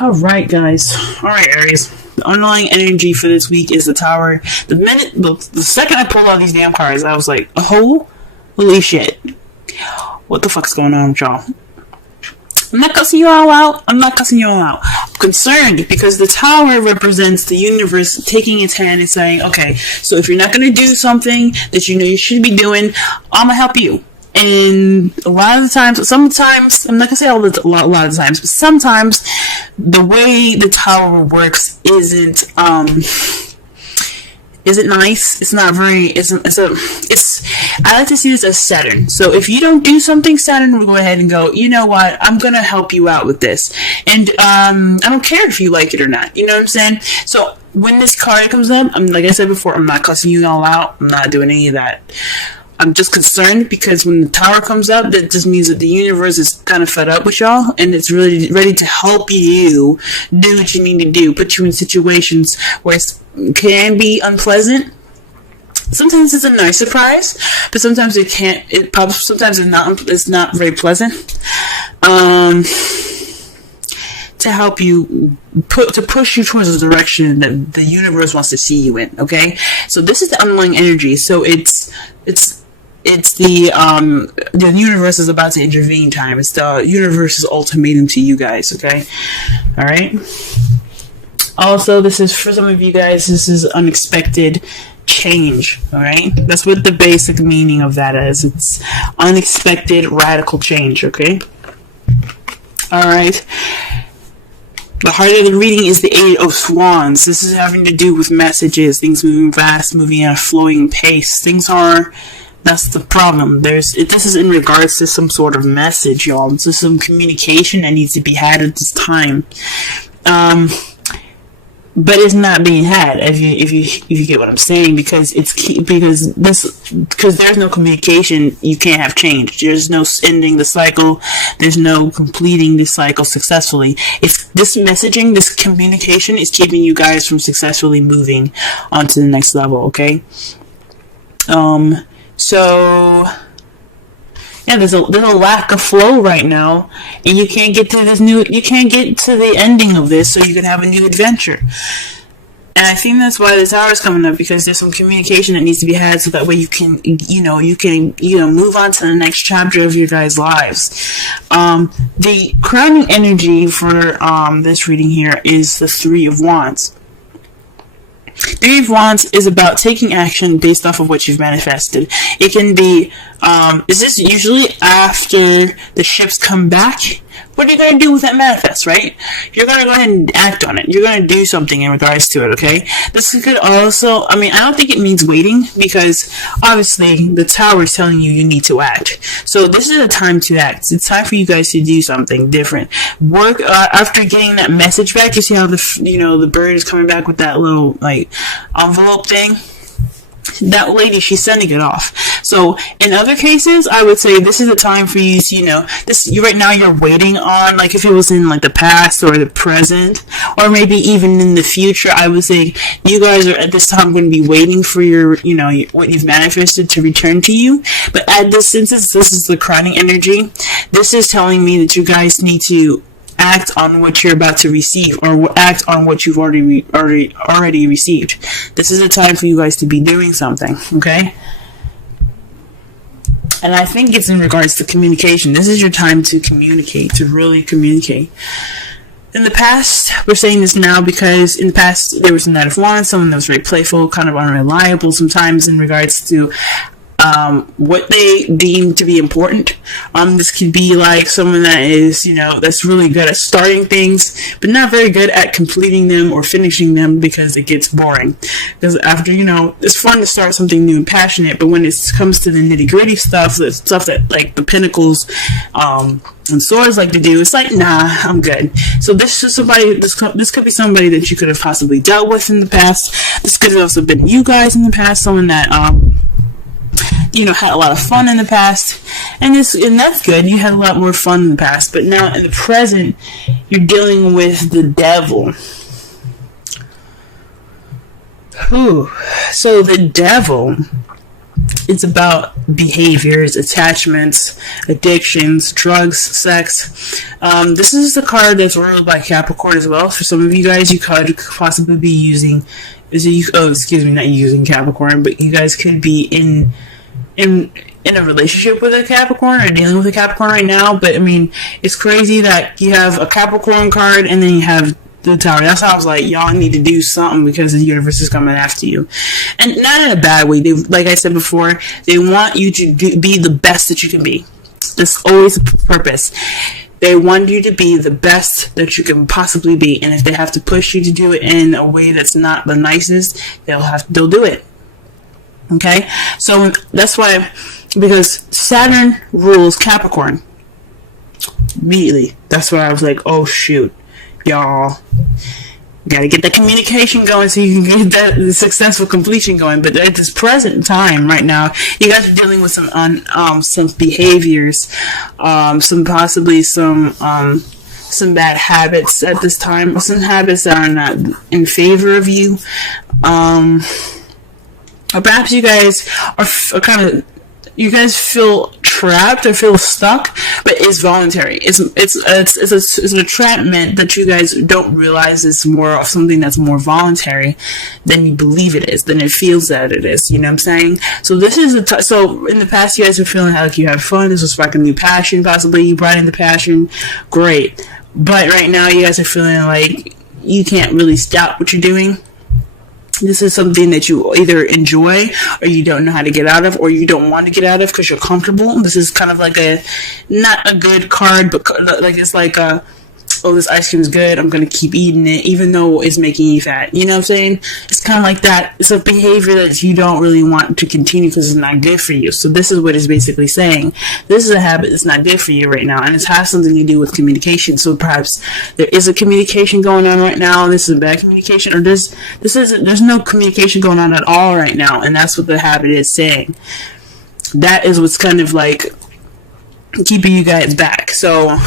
Alright, guys. Alright, Aries. The underlying energy for this week is the Tower. The second I pulled out these damn cards, I was like, oh, holy shit. What the fuck's going on with y'all? I'm not cussing you all out. I'm concerned because the Tower represents the universe taking its hand and saying, okay, so if you're not going to do something that you know you should be doing, I'm going to help you. And a lot of the times, sometimes, I'm not gonna say a lot of the times, but sometimes the way the Tower works isn't nice. It's not very, I like to see this as Saturn. So if you don't do something, Saturn will go ahead and go, you know what, I'm gonna help you out with this. And, I don't care if you like it or not. You know what I'm saying? So when this card comes up, like I said before, I'm not cussing you all out. I'm not doing any of that. I'm just concerned because when the Tower comes up, that just means that the universe is kind of fed up with y'all and it's really ready to help you do what you need to do, put you in situations where it can be unpleasant. Sometimes it's a nice surprise, but sometimes it can't. Sometimes it's not very pleasant. To help you to push you towards the direction that the universe wants to see you in. Okay, so this is the underlying energy. So it's the universe is about to intervene time. It's the universe's ultimatum to you guys. Okay, all right. Also, this is for some of you guys. This is unexpected change. All right, that's what the basic meaning of that is. It's unexpected radical change. Okay, all right. The heart of the reading is the Eight of Wands. This is having to do with messages, things moving fast, moving at a flowing pace. That's the problem. This is in regards to some sort of message, y'all. This is some communication that needs to be had at this time. But it's not being had, if you get what I'm saying, because there's no communication, you can't have change. There's no ending the cycle. There's no completing the cycle successfully. If this messaging, this communication is keeping you guys from successfully moving on to the next level, okay? So yeah, there's a lack of flow right now, and you can't get to the ending of this, so you can have a new adventure. And I think that's why the Tower is coming up, because there's some communication that needs to be had, so that way you can move on to the next chapter of your guys' lives. The crowning energy for this reading here is the Three of Wands. Three of Wands is about taking action based off of what you've manifested. It can be, is this usually after the ships come back? What are you going to do with that manifest, right? You're going to go ahead and act on it. You're going to do something in regards to it, okay? This could also, I don't think it means waiting, because obviously the Tower is telling you need to act. So this is a time to act. It's time for you guys to do something different. Work, after getting that message back, you see how the bird is coming back with that little, envelope thing? That lady, she's sending it off. So in other cases, I would say this is a time for you to, right now you're waiting on, if it was in the past or the present, or maybe even in the future, I would say you guys are at this time going to be waiting for your, what you've manifested to return to you. But since this is the crowning energy, this is telling me that you guys need to act on what you're about to receive, or act on what you've already received. This is a time for you guys to be doing something, okay? And I think it's in regards to communication. This is your time to communicate, to really communicate. In the past, we're saying this now because in the past there was a Knight of Wands, someone that was very playful, kind of unreliable sometimes in regards to what they deem to be important. This could be someone that is, that's really good at starting things, but not very good at completing them or finishing them, because it gets boring. Because after, it's fun to start something new and passionate, but when it comes to the nitty gritty stuff, the stuff that the Pentacles, and swords like to do, it's nah, I'm good. So this is somebody, this could be somebody that you could have possibly dealt with in the past. This could have also been you guys in the past, someone that, had a lot of fun in the past, and that's good. You had a lot more fun in the past, but now in the present, you're dealing with the devil. So the devil It's about behaviors, attachments, addictions, drugs, sex. This is the card that's ruled by Capricorn as well. For some of you guys, you could possibly be using, not using Capricorn, but you guys could be in a relationship with a Capricorn or dealing with a Capricorn right now. But I mean, it's crazy that you have a Capricorn card and then you have the Tower. That's how I was like, y'all need to do something because the universe is coming after you, and not in a bad way. They, like I said before, they want you to be the best that you can be. That's always the purpose. They want you to be the best that you can possibly be, and if they have to push you to do it in a way that's not the nicest, they'll do it. Okay, so that's why, because Saturn rules Capricorn. Immediately, that's why I was like, oh shoot. Y'all gotta get the communication going so you can get that successful completion going. But at this present time right now, you guys are dealing with some behaviors, some bad habits at this time, some habits that are not in favor of you, or perhaps you guys are kind of, you guys feel trapped or feel stuck, but it's voluntary. It's an entrapment that you guys don't realize is more of something that's more voluntary than you believe it is, than it feels that it is. You know what I'm saying? So this is so in the past, you guys are feeling like you had fun. This was like a new passion, possibly you brought in the passion. Great, but right now you guys are feeling like you can't really stop what you're doing. This is something that you either enjoy or you don't know how to get out of, or you don't want to get out of because you're comfortable. This is kind of like not a good card, but like it's like oh, this ice cream is good, I'm going to keep eating it, even though it's making you fat. You know what I'm saying? It's kind of like that. It's a behavior that you don't really want to continue because it's not good for you. So this is what it's basically saying. This is a habit that's not good for you right now, and it has something to do with communication. So perhaps there is a communication going on right now. This is a bad communication, or there's no communication going on at all right now, and that's what the habit is saying. That is what's kind of like keeping you guys back. So,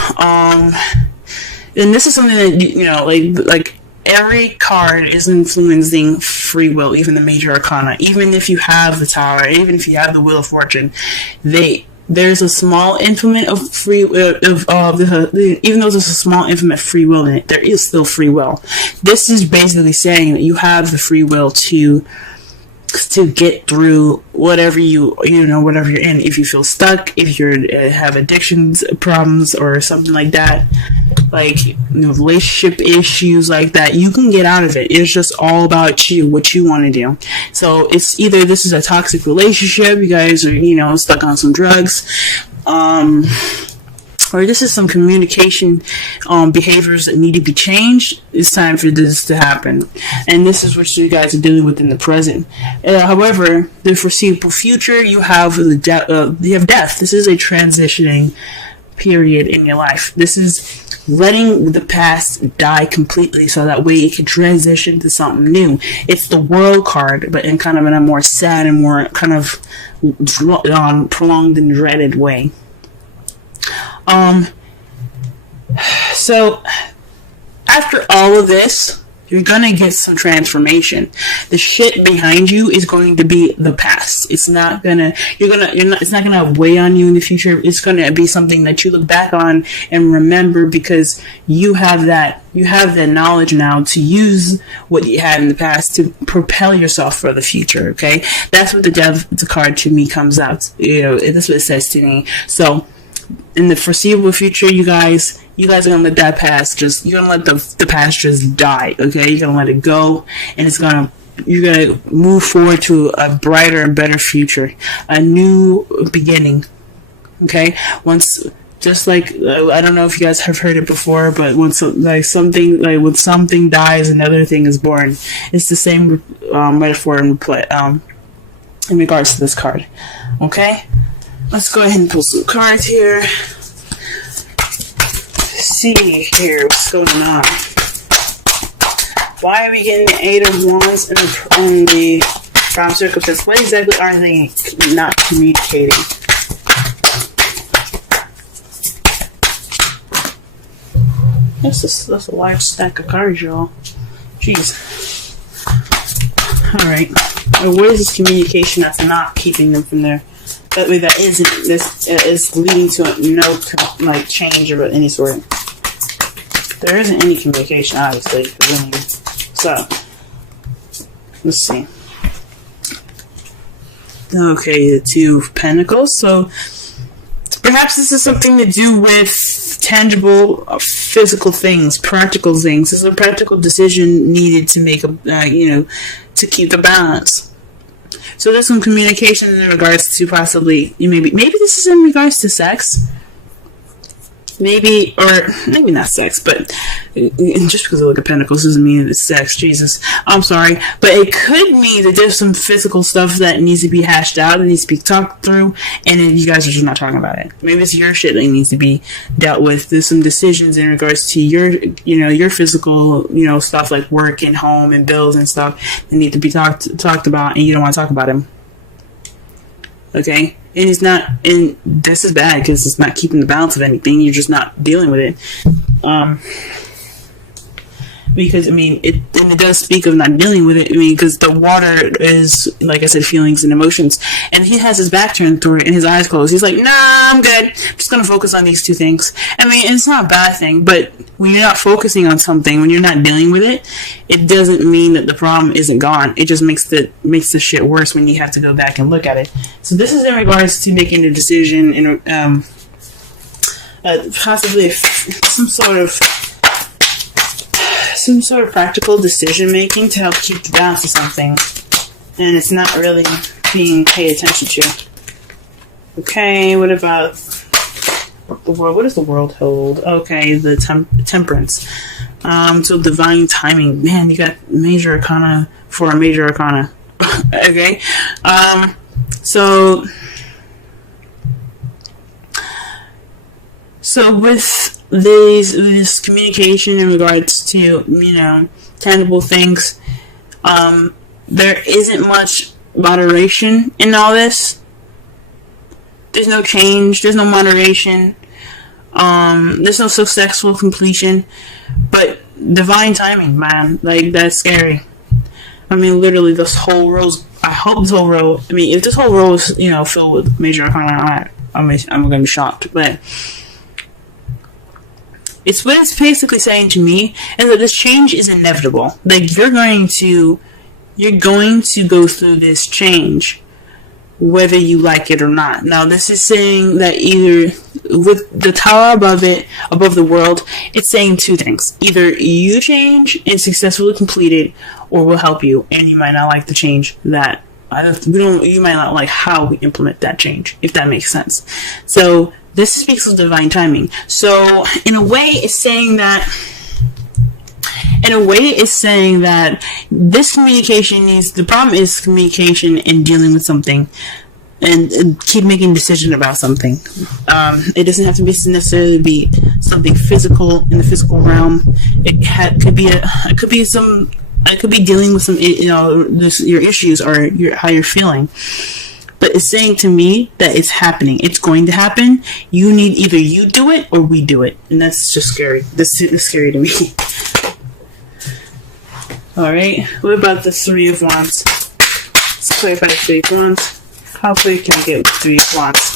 and this is something that, you know, like every card is influencing free will, even the major arcana. Even if you have the Tower, even if you have the Wheel of Fortune, there's a small influence of free will, even though there's a small influence of free will in it, there is still free will. This is basically saying that you have the free will to get through whatever whatever you're in. If you feel stuck, if you have addictions problems or something like that, like, you know, relationship issues like that, you can get out of it. It's just all about you, what you want to do. So it's either this is a toxic relationship, you guys are, you know, stuck on some drugs, or this is some communication behaviors that need to be changed. It's time for this to happen, and this is what you guys are dealing with in the present. However, the foreseeable future, you have death. This is a transitioning period in your life. This is letting the past die completely so that way it can transition to something new. It's the World card, but in kind of a more sad and more kind of prolonged and dreaded way. So after all of this, you're gonna get some transformation. The shit behind you is going to be the past. It's not gonna, it's not gonna weigh on you in the future. It's gonna be something that you look back on and remember, because you have that knowledge now to use what you had in the past to propel yourself for the future. Okay, that's what the card to me comes out. You know, that's what it says to me. So in the foreseeable future, you guys are gonna let that past you're gonna let the past just die. Okay, you're gonna let it go, and you're gonna move forward to a brighter and better future, a new beginning. Okay, just like, I don't know if you guys have heard it before, but when something dies, another thing is born. It's the same metaphor in regards to this card. Okay, let's go ahead and pull some cards here. See here what's going on. Why are we getting the Eight of Wands in the Prime Circumstance? What exactly are they not communicating? That's a large stack of cards, y'all. Jeez. Alright. Or what is this communication that's not keeping them from there? That way, that isn't, this is leading to no, like, change of any sort. There isn't any communication, obviously. So, let's see. Okay, the Two of Pentacles. So, perhaps this is something to do with tangible, physical things, practical things. There's a practical decision needed to make to keep the balance. So there's some communication in regards to possibly, maybe this is in regards to sex. Maybe not sex, but just because I look at pentacles doesn't mean it's sex. Jesus, I'm sorry, but it could mean that there's some physical stuff that needs to be hashed out, that needs to be talked through, and then you guys are just not talking about it. Maybe it's your shit that needs to be dealt with. There's some decisions in regards to your physical, stuff like work and home and bills and stuff that need to be talked about, and you don't want to talk about them. Okay. And it's not, and this is bad because it's not keeping the balance of anything. You're just not dealing with it. Because, it does speak of not dealing with it. Because the water is, like I said, feelings and emotions. And he has his back turned toward it and his eyes closed. He's like, nah, I'm good. I'm just going to focus on these two things. It's not a bad thing, but when you're not focusing on something, when you're not dealing with it, it doesn't mean that the problem isn't gone. It just makes the shit worse when you have to go back and look at it. So this is in regards to making a decision in, possibly some sort of practical decision making to help keep the balance of something, and it's not really being paid attention to. Okay, what about the world? What does the world hold? Okay, the temperance. So divine timing. Man, you got major arcana for a major arcana. Okay, So with this communication in regards to, tangible things, there isn't much moderation in all this. There's no change, there's no moderation, there's no successful completion, but divine timing, man, like, that's scary. Literally, this whole row, if this whole row is, filled with major arcana, I'm gonna be shocked, but it's what it's basically saying to me is that this change is inevitable. Like, you're going to go through this change, whether you like it or not. Now, this is saying that either with the tower above the world, it's saying two things. Either you change and successfully complete it, or we'll help you, and you might not like the change that you might not like how we implement that change, if that makes sense. So this speaks of divine timing. So in a way, it's saying that this communication the problem is communication and dealing with something, and keep making decisions about something. It doesn't have to necessarily be something physical in the physical realm. It could be dealing with some, your issues or how you're feeling. But it's saying to me that it's happening. It's going to happen. Either you do it or we do it. And that's just scary. This is scary to me. Alright. What about the Three of Wands? Let's clarify the Three of Wands. How quick can I get with Three of Wands?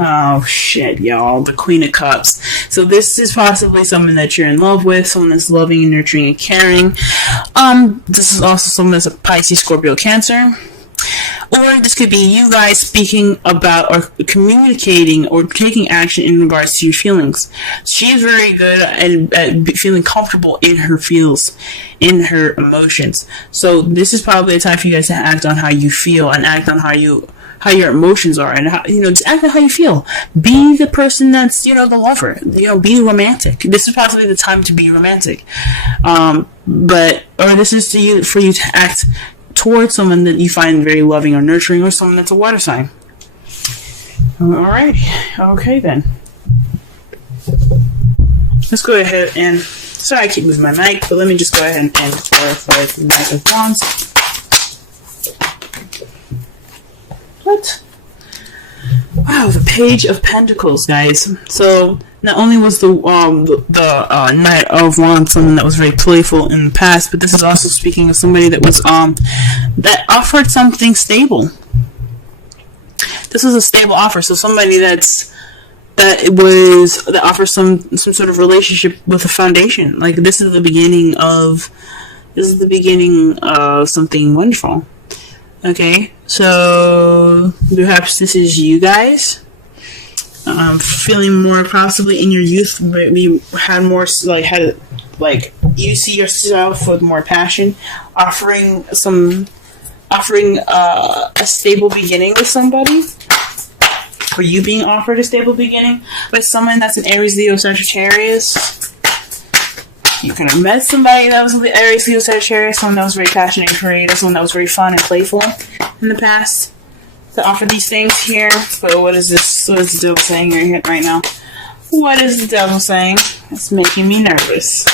Oh shit, y'all. The Queen of Cups. So this is possibly someone that you're in love with, someone that's loving and nurturing and caring. This is also someone that's a Pisces, Scorpio, Cancer. Or this could be you guys speaking about or communicating or taking action in regards to your feelings. She's very good at feeling comfortable in her feels, in her emotions. So this is probably a time for you guys to act on how you feel and act on how your emotions are, and how, just act on how you feel. Be the person that's, the lover. Be romantic. This is possibly the time to be romantic. Or this is for you to act towards someone that you find very loving or nurturing, or someone that's a water sign. Alright. Okay then. Let's go ahead and, sorry I keep moving my mic, but let me just go ahead and clarify the Knight of Wands. What? Wow, Wow, the Page of Pentacles, guys. So not only was the Knight of Wands someone that was very playful in the past, but this is also speaking of somebody that was that offered something stable. This was a stable offer, so somebody that offers some sort of relationship with a foundation. Like this is the beginning of something wonderful. Okay, so perhaps this is you guys. Feeling more possibly in your youth, you had more you see yourself with more passion, offering a stable beginning with somebody, or you being offered a stable beginning with someone that's an Aries, Leo, Sagittarius. You could have met somebody that was an Aries, Leo, Sagittarius, someone that was very passionate and creative, someone that was very fun and playful in the past to offer these things here. But what is this? What is the devil saying right now? What is the devil saying? It's making me nervous.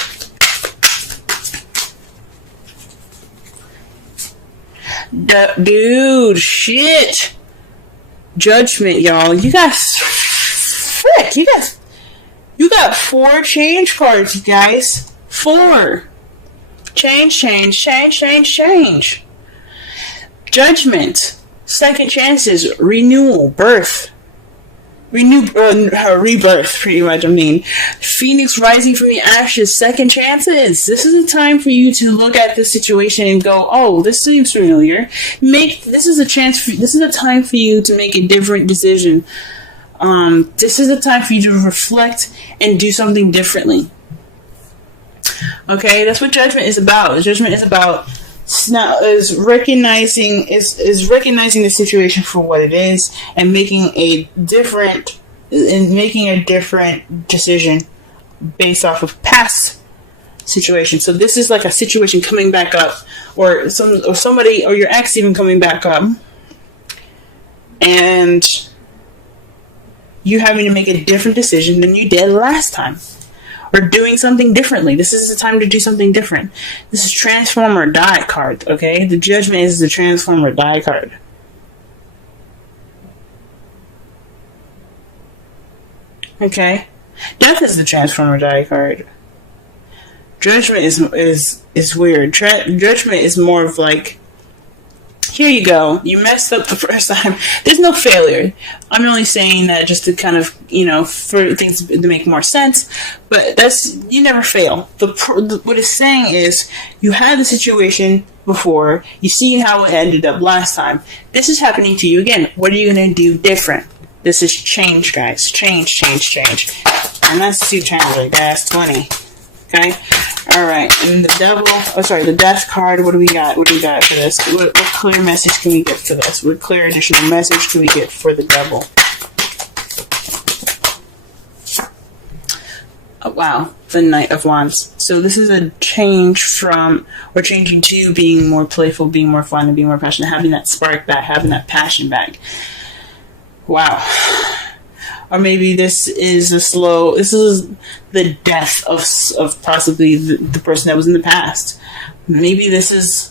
Dude, shit. Judgment, y'all. You got 4 change cards, you guys. 4. Change. Judgment. Second chances. Renewal. Birth. Rebirth, pretty much. I mean, Phoenix rising from the ashes. Second chances. This is a time for you to look at the situation and go, "Oh, this seems familiar." This is a time for you to make a different decision. This is a time for you to reflect and do something differently. Okay, that's what judgment is about. Judgment is about recognizing the situation for what it is and making a different decision based off of past situations. So this is like a situation coming back up, or somebody or your ex even coming back up, and you having to make a different decision than you did last time, or doing something differently. This is the time to do something different. This is transform or die card, okay? The Judgment is the transform or die card. Okay? Death is the transform or die card. Judgment is weird. Judgment is more of like, here you go. You messed up the first time. There's no failure. I'm only saying that just to kind of, for things to make more sense. But you never fail. What it's saying is, you had the situation before. You see how it ended up last time. This is happening to you again. What are you going to do different? This is change, guys. Change. And that's 2 times like that's 20. Okay? Alright, and the death card, what do we got? What do we got for this? What clear message can we get for this? What clear additional message can we get for the devil? Oh, wow, the Knight of Wands. So this is a change we're changing to being more playful, being more fun, and being more passionate, having that spark back, having that passion back. Wow. Or maybe this is the death of possibly the person that was in the past. Maybe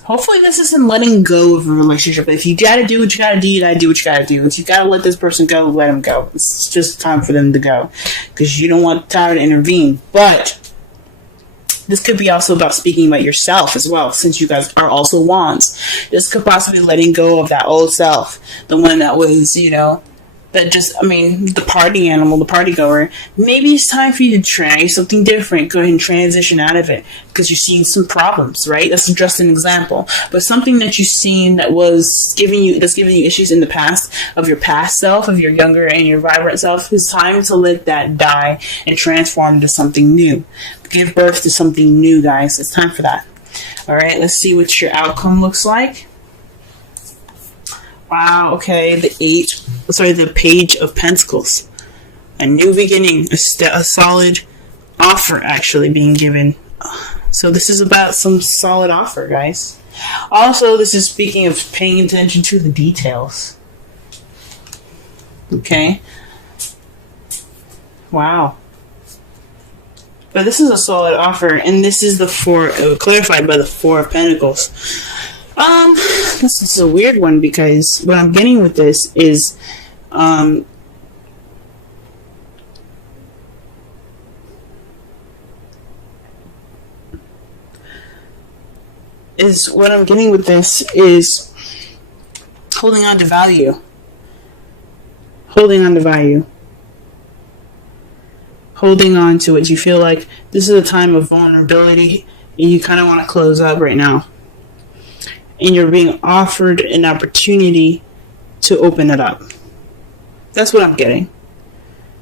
hopefully this isn't letting go of a relationship. If you gotta do what you gotta do, you gotta do what you gotta do. If you gotta let this person go, let them go. It's just time for them to go. Because you don't want time to intervene. But this could be also about speaking about yourself as well, since you guys are also wands. This could possibly be letting go of that old self. The one that was, the party animal, the party goer. Maybe it's time for you to try something different. Go ahead and transition out of it because you're seeing some problems, right? That's just an example. But something that you've seen that's giving you issues in the past, of your past self, of your younger and your vibrant self, it's time to let that die and transform into something new. Give birth to something new, guys. It's time for that. All right, let's see what your outcome looks like. Wow, okay, the Page of Pentacles. A new beginning, a solid offer actually being given. So this is about some solid offer, guys. Also, this is speaking of paying attention to the details. Okay. Wow. But this is a solid offer, and this is clarified by the 4 of Pentacles. This is a weird one because what I'm getting with this is, is what I'm getting with this is holding on to value. Holding on to value. Holding on to it. You feel like this is a time of vulnerability and you kind of want to close up right now. And you're being offered an opportunity to open it up. That's what I'm getting.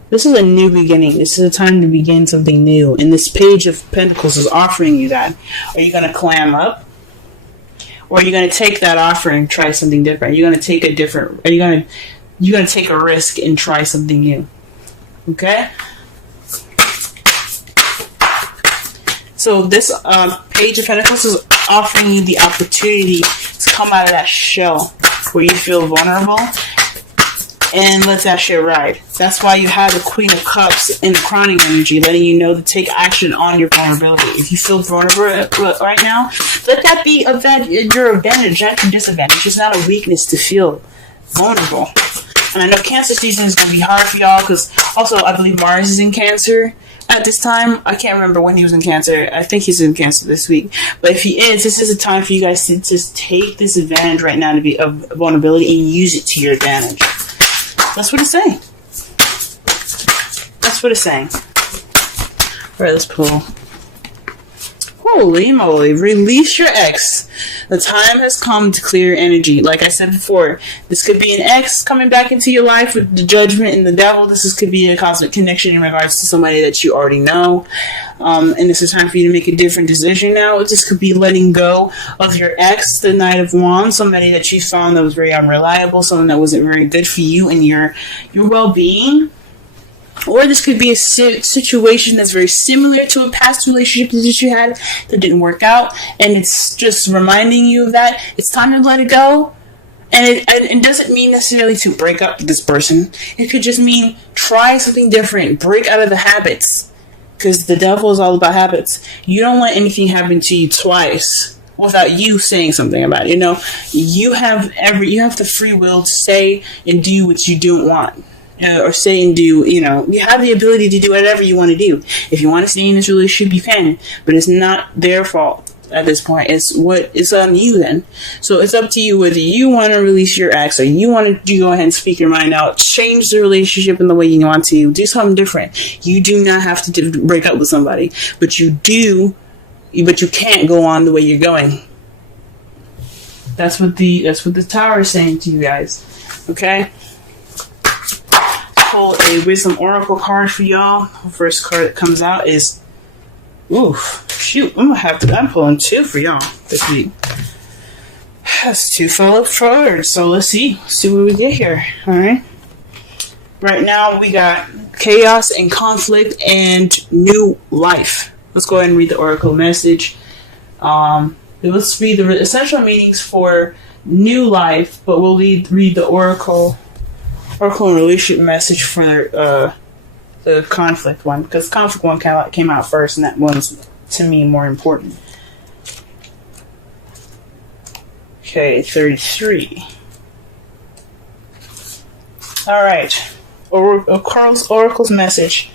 This is a new beginning. This is a time to begin something new. And this Page of Pentacles is offering you that. Are you going to clam up? Or are you going to take that offer and try something different? Are you going to take a different... You're going to take a risk and try something new. Okay? So this Page of Pentacles is offering you the opportunity to come out of that shell where you feel vulnerable and let that shit ride. That's why you have the Queen of Cups in the crowning energy, letting you know to take action on your vulnerability. If you feel vulnerable right now, let that be your advantage, not your disadvantage. It's not a weakness to feel vulnerable. And I know Cancer season is going to be hard for y'all because also I believe Mars is in Cancer at this time. I can't remember when he was in Cancer. I think he's in Cancer this week. But if he is, this is a time for you guys to just take this advantage right now to be of vulnerability and use it to your advantage. That's what it's saying. That's what it's saying. Alright, let's pull. Holy moly. Release your ex. The time has come to clear energy. Like I said before, this could be an ex coming back into your life with the Judgment and the Devil. This could be a cosmic connection in regards to somebody that you already know. And this is time for you to make a different decision now. This could be letting go of your ex, the Knight of Wands, somebody that you found that was very unreliable, someone that wasn't very good for you and your well-being. Or this could be a situation that's very similar to a past relationship that you had that didn't work out. And it's just reminding you of that. It's time to let it go. And it doesn't mean necessarily to break up with this person. It could just mean try something different. Break out of the habits. Because the Devil is all about habits. You don't let anything happen to you twice without you saying something about it. You know, you have the free will to say and do what you don't want. Or say and do, you have the ability to do whatever you want to do. If you want to stay in this relationship, you can. But it's not their fault at this point. It's on you then. So it's up to you whether you want to release your ex or you want to go ahead and speak your mind out. Change the relationship in the way you want to. Do something different. You do not have to break up with somebody. But you can't go on the way you're going. That's what the Tower is saying to you guys. Okay? Pull a Wisdom Oracle card for y'all. The first card that comes out is, I'm pulling two for y'all this week. That's two fell forward. So let's see what we get here. All right. Right now we got chaos and conflict and new life. Let's go ahead and read the Oracle message. Let's read the essential meanings for new life, but we'll read the Oracle and relationship message for the conflict one, because conflict one came out first, and that one's to me more important. Okay, 33. All right, Oracle's message.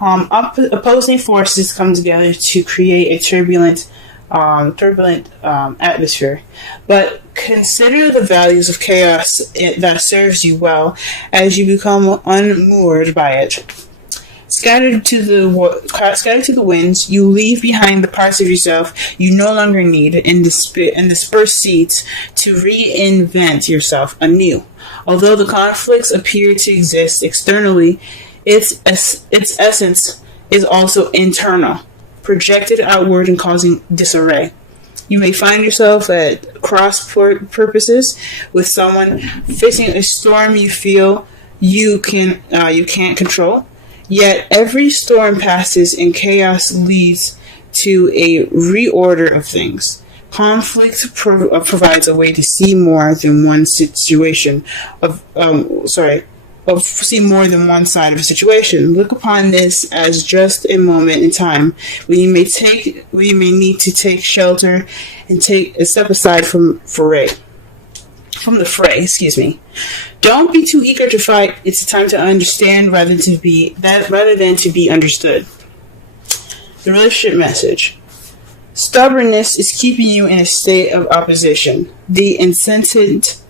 Opposing forces come together to create a turbulent atmosphere, but consider the values of chaos that serves you well as you become unmoored by it. Scattered to the winds, you leave behind the parts of yourself you no longer need and disperse seeds to reinvent yourself anew. Although the conflicts appear to exist externally, its essence is also internal, projected outward and causing disarray. You may find yourself at cross purposes with someone facing a storm you feel you can't control. Yet every storm passes and chaos leads to a reorder of things. Conflict provides a way to see more than one situation see more than one side of a situation. Look upon this as just a moment in time when you may need to take shelter and take a step aside from the fray. Don't be too eager to fight. It's a time to understand rather than to be understood. The relationship message. Stubbornness is keeping you in a state of opposition. The incent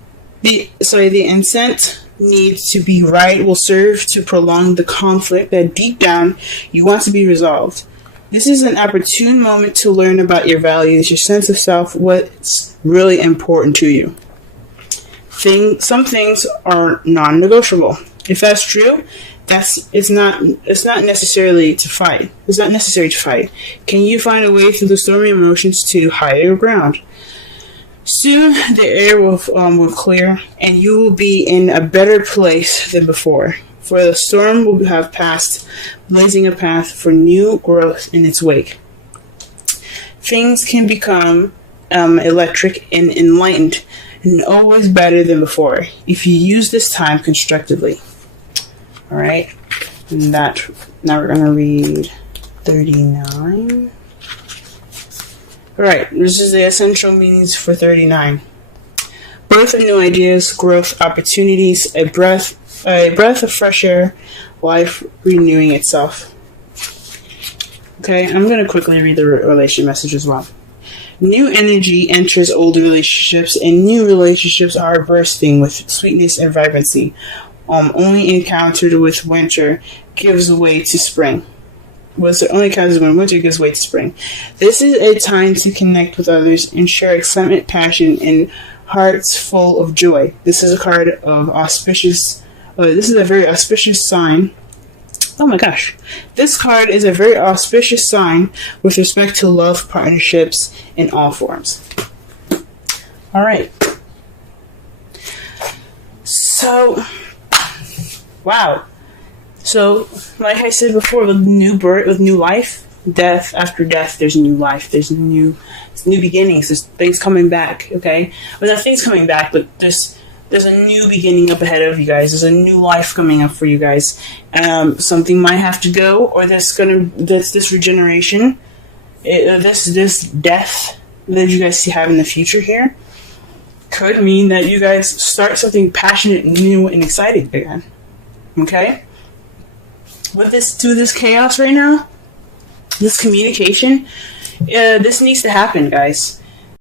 needs to be right will serve to prolong the conflict that deep down you want to be resolved. This is an opportune moment to learn about your values, your sense of self, what's really important to you. Some things are non-negotiable. If that's true, it's not necessarily to fight. It's not necessary to fight. Can you find a way through the stormy emotions to higher ground? Soon the air will clear, and you will be in a better place than before. For the storm will have passed, blazing a path for new growth in its wake. Things can become electric and enlightened, and always better than before, if you use this time constructively. Alright, and now we're going to read 39. Alright, this is the essential meanings for 39. Birth of new ideas, growth, opportunities, a breath of fresh air, life renewing itself. Okay, I'm going to quickly read the relation message as well. New energy enters old relationships, and new relationships are bursting with sweetness and vibrancy. Only encountered with winter gives way to spring. Only encounters when winter gives way to spring. This is a time to connect with others and share excitement, passion, and hearts full of joy. This is a card of auspicious. This is a very auspicious sign. Oh my gosh. This card is a very auspicious sign with respect to love, partnerships, in all forms. Alright. So, wow. So, like I said before, with new birth, with new life, death after death, there's new life. There's new beginnings. There's things coming back, okay? Well, not things coming back, but there's a new beginning up ahead of you guys. There's a new life coming up for you guys. Something might have to go, or this regeneration, this death that you guys have in the future here could mean that you guys start something passionate, new, and exciting again. Okay? With this chaos right now, this communication, this needs to happen, guys.